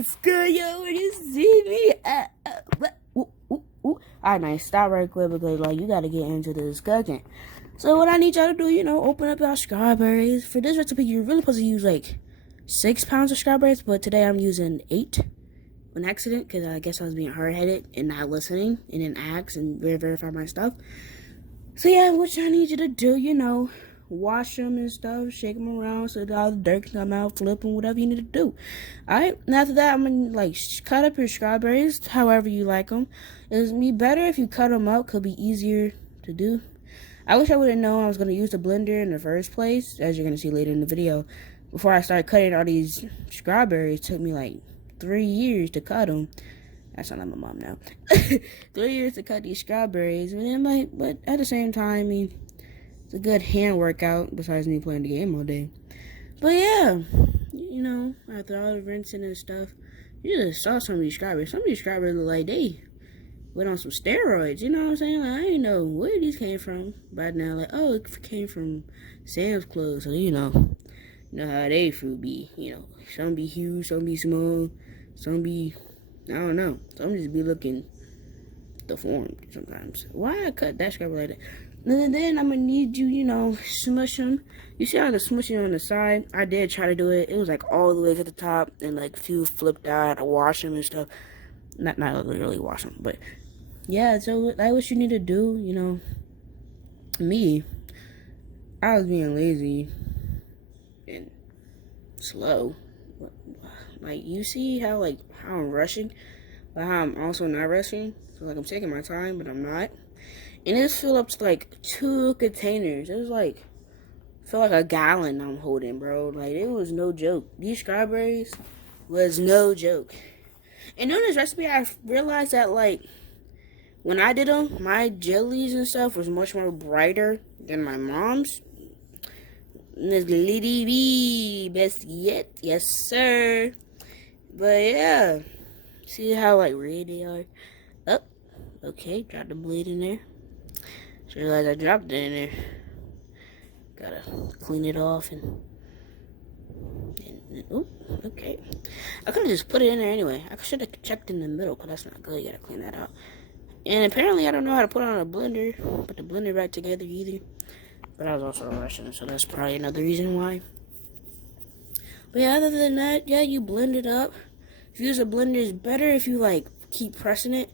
What's good, yo? When you see me, Alright, nice. Stop right quick because, like, you gotta get into the discussion. So, what I need y'all to do, open up your strawberries. For this recipe, you're really supposed to use, like, 6 pounds of strawberries, but today I'm using 8 on accident because I guess I was being hard-headed and not listening and then ask and verify my stuff. So, yeah, what I need you to do, wash them and stuff, shake them around so that all the dirt can come out, flip them, whatever you need to do. Alright, and after that, I'm gonna like cut up your strawberries however you like them. It's be better if you cut them up, could be easier to do. I wish I would have known I was gonna use the blender in the first place, as you're gonna see later in the video. Before I started cutting all these strawberries, it took me like 3 years to cut them. That's not like my mom now. 3 years to cut these strawberries, and then but at the same time, I mean, it's a good hand workout besides me playing the game all day. But yeah, after all the rinsing and stuff, you just saw some of these strawberries. Some of these strawberries look like they went on some steroids, you know what I'm saying? Like, I didn't know where these came from. But now, like, oh, it came from Sam's Club. So, you know how they fruit be. Some be huge, some be small, some be, I don't know. Some just be looking deformed sometimes. Why I cut that strawberry like that? And then I'm gonna need you, smush them. You see how the smushing on the side? I did try to do it. It was like all the way to the top, and like a few flipped out. I wash them and stuff. Not literally wash them, but yeah. So that's what you need to do. Me, I was being lazy and slow. Like, you see how I'm rushing, but how I'm also not rushing. So like I'm taking my time, but I'm not. And it filled up to like 2 containers. It was like, felt like a gallon I'm holding, bro. Like, it was no joke. These strawberries was no joke. And on this recipe, I realized that, like, when I did them, my jellies and stuff was much more brighter than my mom's. Miss Liddy B, best yet. Yes, sir. But, yeah. See how, like, red they are? Up. Okay, drop the blade in there. Just realized I dropped it in there. Gotta clean it off and oh, okay. I could have just put it in there anyway. I should have checked in the middle, because that's not good. You gotta clean that out. And apparently I don't know how to put on a blender, put the blender back together either. But I was also rushing, so that's probably another reason why. But yeah, other than that, yeah, you blend it up. If you use a blender, it's better if you like keep pressing it.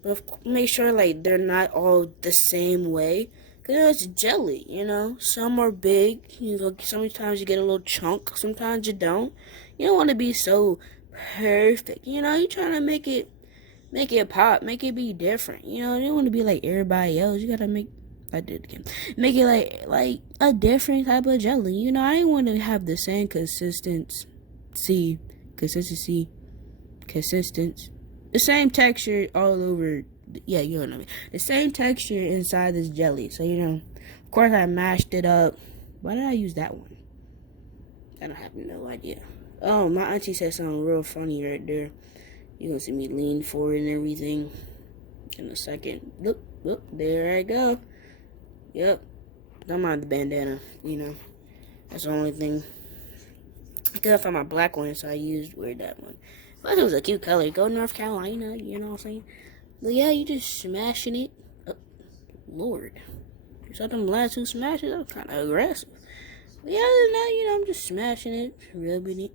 But make sure like they're not all the same way. Because it's jelly, Some are big. Sometimes you get a little chunk. Sometimes you don't. You don't want to be so perfect. You're trying to make it pop. Make it be different. You don't want to be like everybody else. You got to make it like a different type of jelly. I didn't want to have the same consistency. The same texture all over. Yeah, you know what I mean. The same texture inside this jelly. So, of course I mashed it up. Why did I use that one? I don't have no idea. Oh, my auntie said something real funny right there. You're going to see me lean forward and everything in a second. Look, there I go. Yep. I'm on the bandana, That's the only thing. I could have found my black one, so I wear that one. But it was a cute color. Go North Carolina, you know what I'm saying? But yeah, you just smashing it. Oh, Lord. You saw them last 2 smashes? That was kind of aggressive. But yeah, other than that, I'm just smashing it, rubbing it.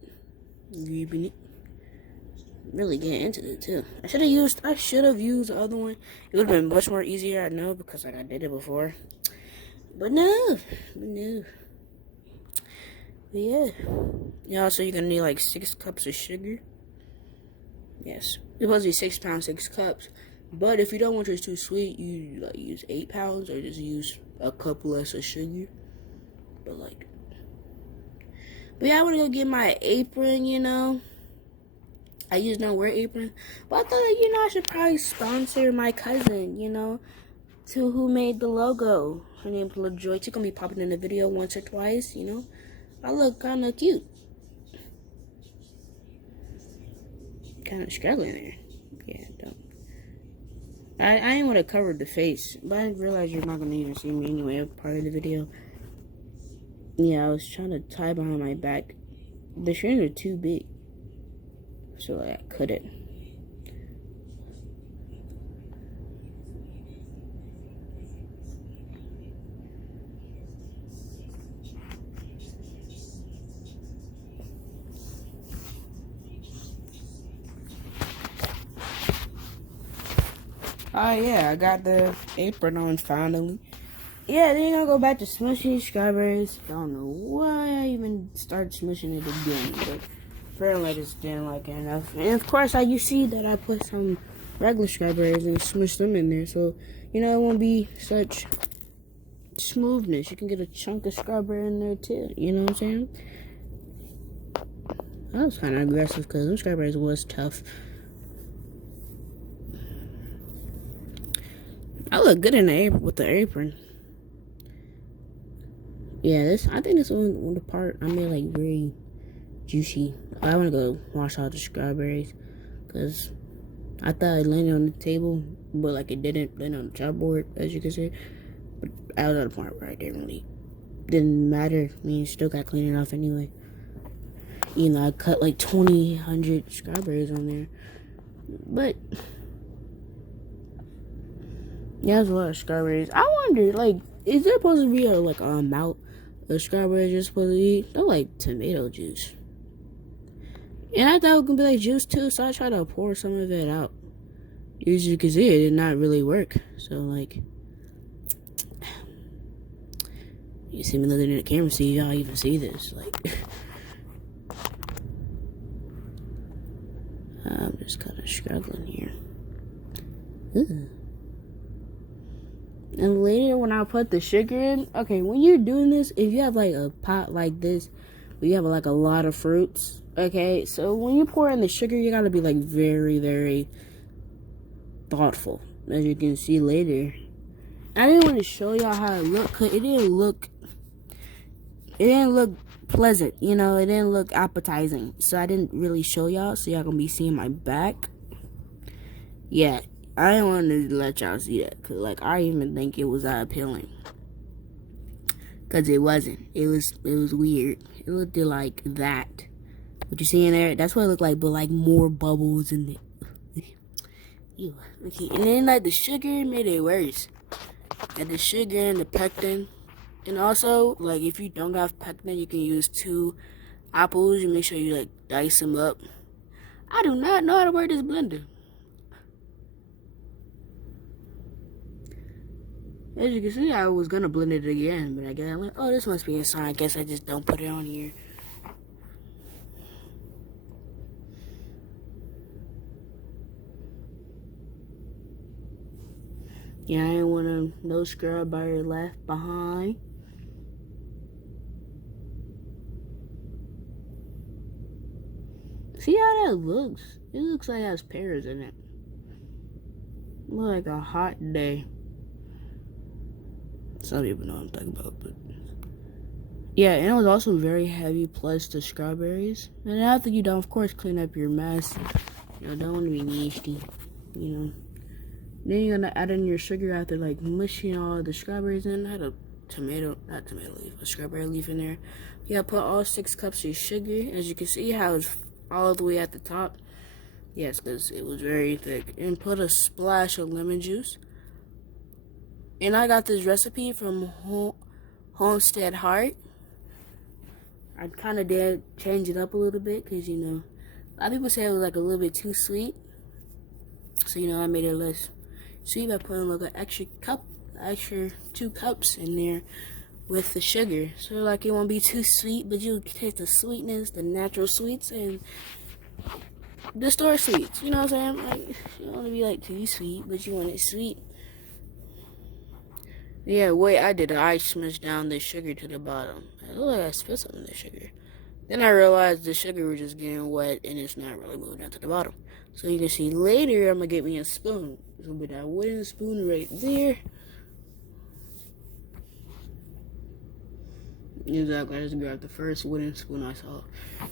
Really getting into it, too. I should have used the other one. It would have been much more easier, I know, because I did it before. But no. But yeah. So you're going to need like 6 cups of sugar. Yes. It's supposed to be 6 pounds, 6 cups. But if you don't want yours too sweet, you use 8 pounds or just use a cup less of sugar. But yeah, I want to go get my apron, I usually don't wear apron. But I thought, I should probably sponsor my cousin, who made the logo. Her name's LaJoy. She's going to be popping in the video once or twice, I look kind of cute. Kind of struggling there. Yeah, don't. I didn't want to cover the face, but I realized you're not going to even see me anyway, part of the video. Yeah, I was trying to tie behind my back. The strings are too big. so I couldn't. Oh yeah, I got the apron on finally. Yeah, then I'll go back to smushing strawberries. I don't know why I even started smushing it again, but apparently I just didn't like it enough. And of course, you see that I put some regular strawberries and smushed them in there, so it won't be such smoothness. You can get a chunk of strawberry in there too. You know what I'm saying? That was kind of aggressive because them strawberries was tough. I look good in the apron with the apron. Yeah, I think this one the part I made like very juicy. I want to go wash out the strawberries because I thought it landed on the table, but like it didn't land on the chalkboard, as you can see. But I was at a point where it didn't matter. I mean, you still got to clean it off anyway. I cut like 100 strawberries on there, but yeah, there's a lot of strawberries. I wonder, like, is there supposed to be a amount of strawberries you're supposed to eat? They're like tomato juice. And I thought it could be like juice too, so I tried to pour some of it out. As you can see, it did not really work. So, like, you see me looking at the camera, see y'all even see this. Like, I'm just kind of struggling here. Ooh. And later, when I put the sugar in, okay, when you're doing this, if you have like a pot like this, where you have like a lot of fruits, okay, so when you pour in the sugar, you gotta be like very, very thoughtful, as you can see later. I didn't want to show y'all how it looked, cause it didn't look pleasant, it didn't look appetizing, so I didn't really show y'all, so y'all gonna be seeing my back. Yeah. I didn't want to let y'all see that, because, like, I didn't even think it was that appealing. Because it wasn't. It was weird. It looked like that. What you see in there? That's what it looked like, but, like, more bubbles in it. Ew. Okay, and then, like, the sugar made it worse. And the sugar and the pectin. And also, like, if you don't have pectin, you can use 2 apples. You make sure you, like, dice them up. I do not know how to work this blender. As you can see, I was gonna blend it again, but I guess I'm like, oh, this must be a sign. I guess I just don't put it on here. Yeah, I didn't want no strawberry left behind. See how that looks? It looks like it has pears in it. Look like a hot day. Some people know what I'm talking about, but yeah, and it was also very heavy, plus the strawberries. And after you don't, of course, clean up your mess. Don't want to be nasty, Then you're gonna add in your sugar after like mushing all the strawberries in. I had a strawberry leaf in there. Yeah, put all 6 cups of sugar. As you can see how it's all the way at the top. Yes, because it was very thick. And put a splash of lemon juice. And I got this recipe from Homestead Heart. I kind of did change it up a little bit because, a lot of people say it was like a little bit too sweet. So, I made it less sweet by putting like an extra 2 cups in there with the sugar. So, like, it won't be too sweet, but you taste the sweetness, the natural sweets, and the store sweets. You know what I'm saying? Like, you don't want to be like too sweet, but you want it sweet. Yeah, wait, I smushed down the sugar to the bottom. I look like I spilled some of the sugar. Then I realized the sugar was just getting wet and it's not really moving down to the bottom. So you can see later, I'm going to get me a spoon. It's going to be that wooden spoon right there. Exactly, I just grabbed the first wooden spoon I saw.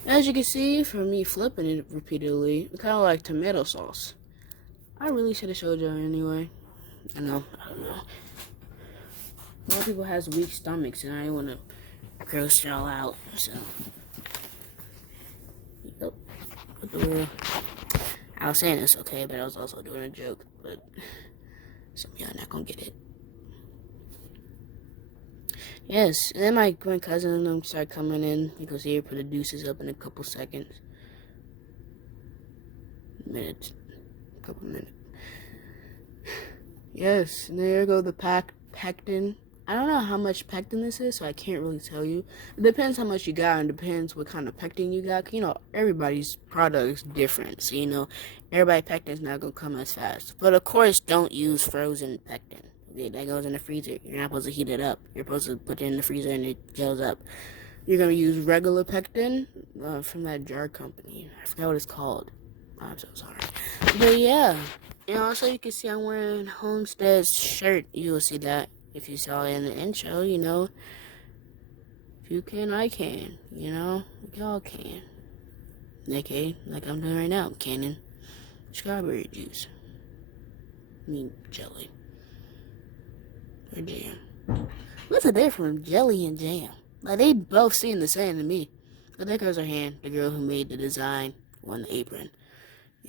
As you can see, from me flipping it repeatedly, it's kind of like tomato sauce. I really should have showed you anyway. I don't know. A lot of people has weak stomachs, and I didn't want to gross y'all out, so. Yep. Put the I was saying it's okay, but I was also doing a joke. But some of y'all not gonna get it. Yes, and then my cousin and them start coming in. You can see her put the deuces up in a couple seconds. Couple minutes. Yes, and there go the pectin. I don't know how much pectin this is, so I can't really tell you. It depends how much you got, and depends what kind of pectin you got. You know, everybody's product is different, so you know, everybody's pectin's not gonna come as fast. But of course, don't use frozen pectin. Okay, that goes in the freezer. You're not supposed to heat it up. You're supposed to put it in the freezer and it gels up. You're gonna use regular pectin from that jar company. I forgot what it's called. I'm so sorry. But yeah, and also you can see I'm wearing Homestead's shirt. You will see that if you saw it in the intro. You know, if you can, I can. You know, y'all can. Okay, like I'm doing right now, canning strawberry juice. I mean jelly or jam. What's the difference from jelly and jam? Like they both seem the same to me. But there goes her hand. The girl who made the design on the apron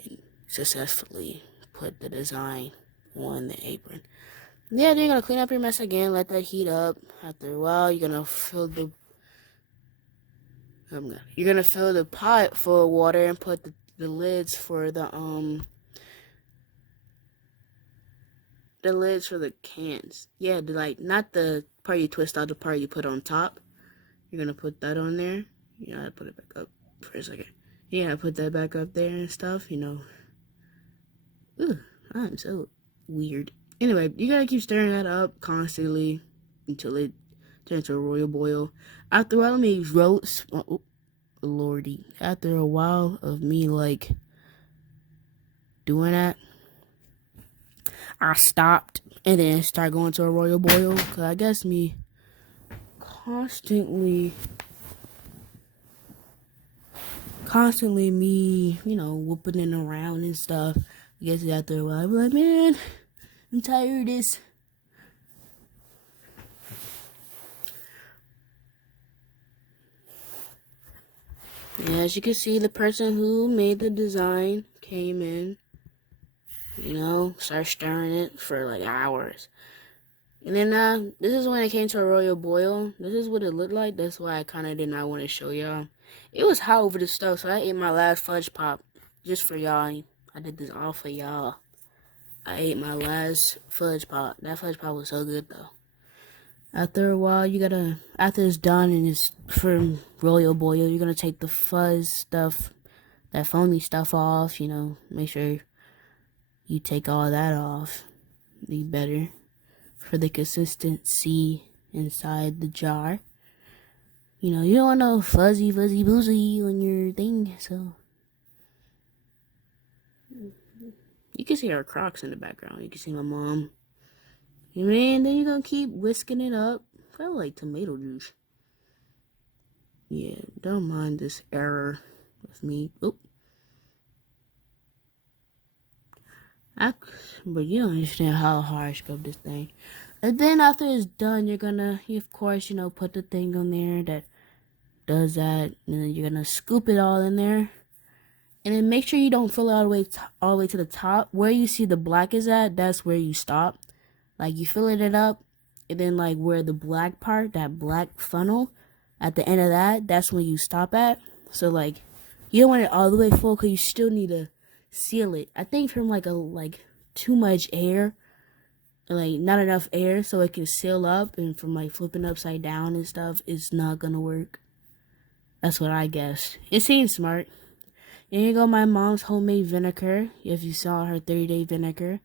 and successfully put the design on the apron. Yeah, then you're gonna clean up your mess again, let that heat up. After a while, you're gonna fill the pot full of water and put the lids for the cans. Yeah, not the part you twist out, the part you put on top. You're gonna put that on there. You gotta put it back up for a second. You gotta put that back up there and stuff, you know. Ooh, I'm so weird. Anyway, you gotta keep stirring that up constantly until it turns to a royal boil. After a while, after a while of me like doing that, I stopped and then started going to a royal boil. Cause I guess me constantly me, you know, whooping it around and stuff. I guess after a while, I'm like, man, I'm tired of this. Yeah, as you can see, the person who made the design came in, you know, started stirring it for like hours. And then this is when it came to a royal boil. This is what it looked like. That's why I kind of did not want to show y'all. It was hot over the stove, so I ate my last fudge pop just for y'all. I did this all for y'all. I ate my last fudge pop. That fudge pop was so good, though. After a while, after it's done and it's from royal boil, you're gonna take the fuzz stuff, that foamy stuff off, you know, make sure you take all that off. Be better for the consistency inside the jar. You know, you don't want no fuzzy boozy on your thing, so. You can see our Crocs in the background. You can see my mom. And then you're gonna keep whisking it up. I like tomato juice. Yeah, don't mind this error with me. Oop. But you don't understand how hard I scrub this thing. And then after it's done, you're gonna, of course, you know, put the thing on there that does that. And then you're gonna scoop it all in there. And then make sure you don't fill it all the way to the top. Where you see the black is at, that's where you stop. Like, you fill it up, and then, like, where the black part, that black funnel, at the end of that, that's when you stop at. So, like, you don't want it all the way full, because you still need to seal it. I think from, too much air, like, not enough air, so it can seal up, and from, like, flipping upside down and stuff, it's not gonna work. That's what I guessed. It seems smart. And here you go, my mom's homemade vinegar, if you saw her 30-day vinegar.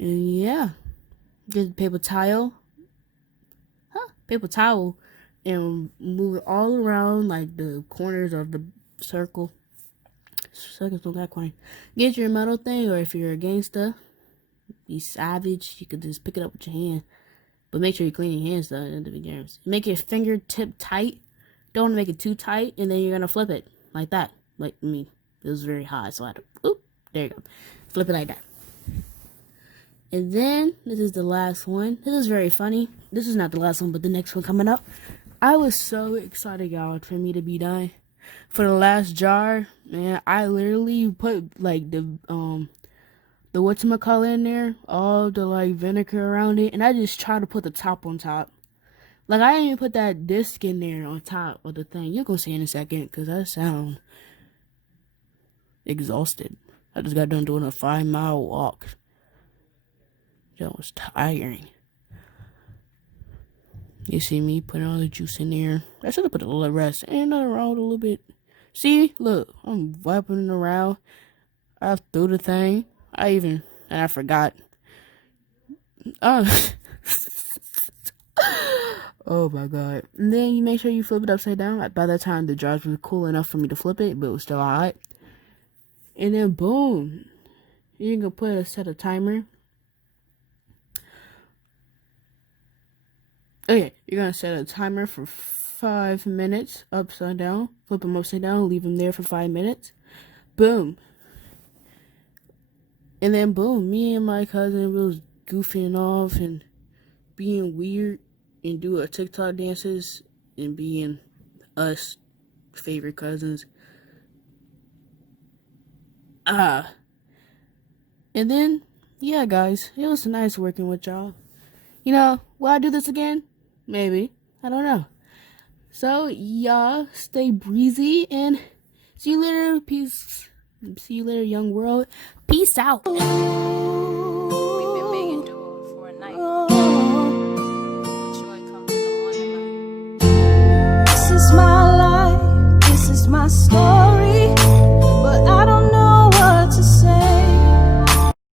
And yeah, get paper towel, and move it all around like the corners of the circle. Circles don't got corners. Get your metal thing, or if you're a gangster, be savage, you could just pick it up with your hand. But make sure you clean your hands though at the beginning. Make your fingertip tight. Don't want to make it too tight, and then you're gonna flip it like that. Like me, it was very hot, so I had to. Oop, there you go. Flip it like that. And then, this is the last one. This is very funny. This is not the last one, but the next one coming up. I was so excited, y'all, for me to be done. for the last jar, man, I literally put like the whatchamacallit in there, all the like vinegar around it, and I just try to put the top on top. Like I didn't even put that disc in there on top of the thing. You're gonna see in a second, cause I sound exhausted. I just got done doing a 5-mile walk. That was tiring. You see me putting all the juice in there. I should have put a little rest. Ain't nothing wrong with a little bit. See, look, I'm wiping it around. I threw the thing. And I forgot. Oh. Oh my god. And then you make sure you flip it upside down. Like by that time the jars were cool enough for me to flip it, but it was still hot. And then boom. You're gonna set a timer. Okay, you're gonna set a timer for 5 minutes upside down. Flip them upside down, leave them there for 5 minutes. Boom. And then boom, me and my cousin was goofing off and being weird and do our TikTok dances and being us favorite cousins. And then, yeah, guys, it was nice working with y'all. You know, will I do this again? Maybe. I don't know. So, y'all, stay breezy and see you later. Peace. See you later, young world. Peace out. We've been making do for a night. Joy comes in the morning light. This is my life. This is my story.